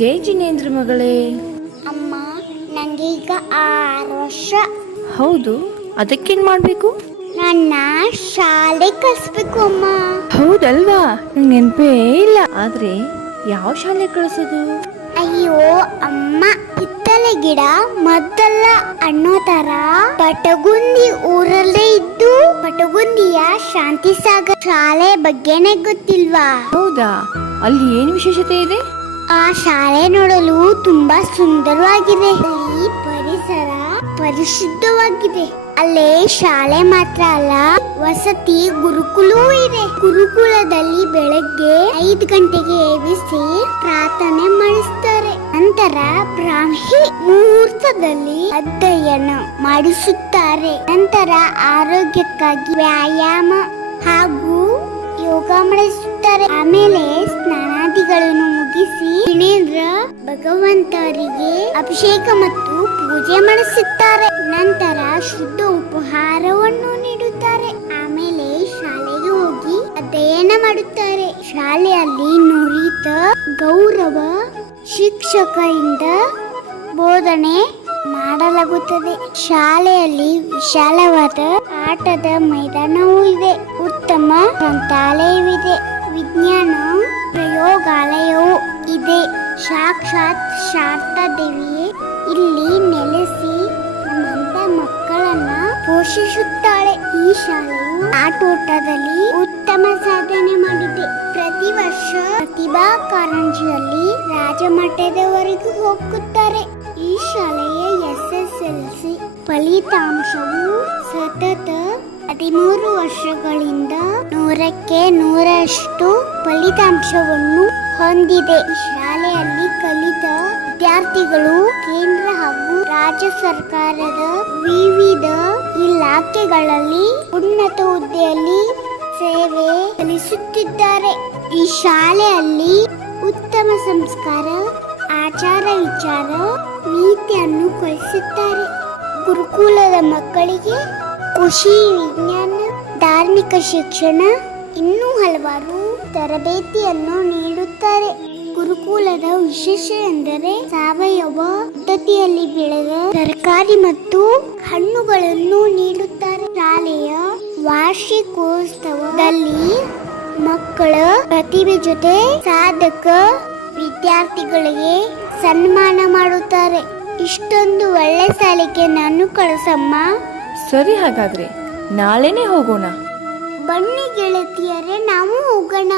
ಜೈ ಜಿನೇಂದ್ರ ಮಗಳೇ. ಅಮ್ಮ ನಂಗೀಗ ಈಗ ಆರು ವರ್ಷ. ಹೌದು ಅದಕ್ಕೇನ್ ಮಾಡ್ಬೇಕು? ನನ್ನ ಶಾಲೆ ಕಲಿಸ್ಬೇಕು ಅಮ್ಮ. ಹೌದಲ್ವಾ? ನಂಗೆ ನೆನಪೇ ಇಲ್ಲ. ಆದ್ರೆ ಯಾವ ಶಾಲೆ ಕಳಿಸೋದು? ಅಯ್ಯೋ ಅಮ್ಮ ಕಿತ್ತಲೆ ಗಿಡ ಮದ್ದಲ್ಲ ಅನ್ನೋ ತರ ಪಟಗುಂದಿ ಊರಲ್ಲೇ ಇದ್ದು ಪಟಗುಂದಿಯ ಶಾಂತಿ ಸಾಗರ್ ಶಾಲೆ ಬಗ್ಗೆನೆ ಗೊತ್ತಿಲ್ವಾ? ಹೌದಾ? ಅಲ್ಲಿ ಏನು ವಿಶೇಷತೆ ಇದೆ? ಆ ಶಾಲೆ ನೋಡಲು ತುಂಬಾ ಸುಂದರವಾಗಿದೆ. ಅಲ್ಲಿ ಪರಿಸರ ಪರಿಶುದ್ಧವಾಗಿದೆ. ಅಲ್ಲೇ ಶಾಲೆ ಮಾತ್ರ ಅಲ್ಲ, ವಸತಿ ಗುರುಕುಲವೂ ಇದೆ. ಗುರುಕುಲದಲ್ಲಿ ಬೆಳಗ್ಗೆ ಐದು ಗಂಟೆಗೆ ಎಬ್ಬಿಸಿ ಪ್ರಾರ್ಥನೆ ಮಾಡಿಸ್ತಾರೆ. ನಂತರ ಬ್ರಾಹ್ಮಿ ಮುಹೂರ್ತದಲ್ಲಿ ಅಧ್ಯಯನ ಮಾಡಿಸುತ್ತಾರೆ. ನಂತರ ಆರೋಗ್ಯಕ್ಕಾಗಿ ವ್ಯಾಯಾಮ ಹಾಗೂ ಯೋಗ ಮಾಡಿಸುತ್ತಾರೆ. ಆಮೇಲೆ ಗಿಣೇಂದ್ರ ಭಗವಂತರಿಗೆ ಅಭಿಷೇಕ ಮತ್ತು ಪೂಜೆ ಮಾಡಿಸುತ್ತಾರೆ. ನಂತರ ಶುದ್ಧ ಉಪಹಾರವನ್ನು ನೀಡುತ್ತಾರೆ. ಆಮೇಲೆ ಶಾಲೆಗೆ ಹೋಗಿ ಅಧ್ಯಯನ ಮಾಡುತ್ತಾರೆ. ಶಾಲೆಯಲ್ಲಿ ನುರಿತ ಗೌರವ ಶಿಕ್ಷಕರಿಂದ ಬೋಧನೆ ಮಾಡಲಾಗುತ್ತದೆ. ಶಾಲೆಯಲ್ಲಿ ವಿಶಾಲವಾದ ಆಟದ ಮೈದಾನವೂ ಇದೆ. ಉತ್ತಮ ಗ್ರಂಥಾಲಯವಿದೆ. ವಿಜ್ಞಾನ ಸಾಕ್ಷಾತ್ ಶಾರದಾ ದೇವಿಯೇ ಇಲ್ಲಿ ನೆಲೆಸಿ ನಮ್ಮಂತ ಮಕ್ಕಳನ್ನ ಪೋಷಿಸುತ್ತಾಳೆ. ಈ ಶಾಲೆಯು ಆಟೋಟದಲ್ಲಿ ಉತ್ತಮ ಸಾಧನೆ ಮಾಡಿದೆ. ಪ್ರತಿ ವರ್ಷ ಪ್ರತಿಭಾ ಕಾರಂಜಿಯಲ್ಲಿ ರಾಜ್ಯ ಮಟ್ಟದವರೆಗೂ ಹೋಗುತ್ತಾರೆ. ಈ ಶಾಲೆಯ ಎಸ್ ಎಸ್ ಎಲ್ ಸಿ ಫಲಿತಾಂಶವು ಸತತ ಹದಿಮೂರು ವರ್ಷಗಳಿಂದ ನೂರಕ್ಕೆ ನೂರಷ್ಟು ಫಲಿತಾಂಶವನ್ನು ಹೊಂದಿದೆ. ಶಾಲೆಯಲ್ಲಿ ಕಲಿತ ವಿದ್ಯಾರ್ಥಿಗಳು ಕೇಂದ್ರ ಹಾಗೂ ರಾಜ್ಯ ಸರ್ಕಾರದ ವಿವಿಧ ಇಲಾಖೆಗಳಲ್ಲಿ ಉನ್ನತ ಹುದ್ದೆಯಲ್ಲಿ ಸೇವೆ ಸಲ್ಲಿಸುತ್ತಿದ್ದಾರೆ. ಈ ಶಾಲೆಯಲ್ಲಿ ಉತ್ತಮ ಸಂಸ್ಕಾರ, ಆಚಾರ ವಿಚಾರ ನೀತಿಯನ್ನು ಕಲಿಸುತ್ತಾರೆ ಗುರುಕುಲದ ಮಕ್ಕಳಿಗೆ ಕೃಷಿ ವಿಜ್ಞಾನ, ಧಾರ್ಮಿಕ ಶಿಕ್ಷಣ ಇನ್ನೂ ಹಲವಾರು ತರಬೇತಿಯನ್ನು ನೀಡುತ್ತಾರೆ. ಗುರುಕುಲದ ವಿಶೇಷ ಎಂದರೆ ಸಾವಯವ ಪದ್ಧತಿಯಲ್ಲಿ ಬೆಳೆದ ತರಕಾರಿ ಮತ್ತು ಹಣ್ಣುಗಳನ್ನು ನೀಡುತ್ತಾರೆ. ಶಾಲೆಯ ವಾರ್ಷಿಕೋತ್ಸವದಲ್ಲಿ ಮಕ್ಕಳ ಪ್ರತಿಭೆ ಜೊತೆ ಸಾಧಕ ವಿದ್ಯಾರ್ಥಿಗಳಿಗೆ ಸನ್ಮಾನ ಮಾಡುತ್ತಾರೆ. ಇಷ್ಟೊಂದು ಒಳ್ಳೆ ಶಾಲೆಗೆ ನಾನು ಕಳಸಮ್ಮ. ಸರಿ ಹಾಗಾದ್ರೆ ನಾಳೆನೆ ಹೋಗೋಣ. ಬನ್ನಿ ಗೆಳತಿಯರೇ ನಾವು ಹೋಗೋಣ.